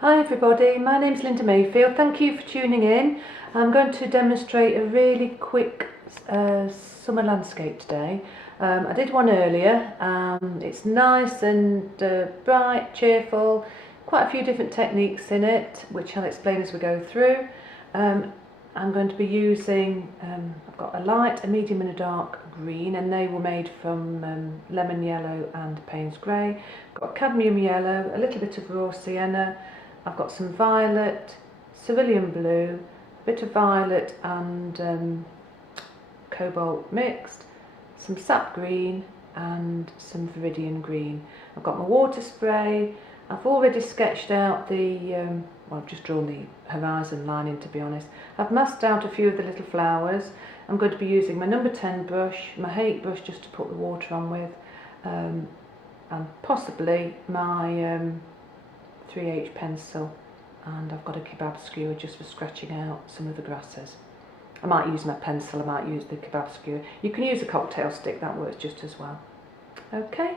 Hi everybody, my name's Lynda Mayfield. Thank you for tuning in. I'm going to demonstrate a really quick summer landscape today. I did one earlier. It's nice and bright, cheerful, quite a few different techniques in it, which I'll explain as we go through. I'm going to be using, I've got a light, a medium and a dark green, and they were made from lemon yellow and Payne's grey. I've got cadmium yellow, a little bit of raw sienna. I've got some violet, cerulean blue, a bit of violet and cobalt mixed, some sap green and some viridian green. I've got my water spray. I've already sketched out I've just drawn the horizon line in, to be honest. I've masked out a few of the little flowers. I'm going to be using my number 10 brush, my hake brush just to put the water on with, and possibly my 3H pencil, and I've got a kebab skewer just for scratching out some of the grasses. I might use my pencil, I might use the kebab skewer. You can use a cocktail stick, that works just as well. Okay.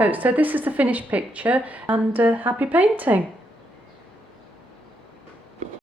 folks, so this is the finished picture, and happy painting!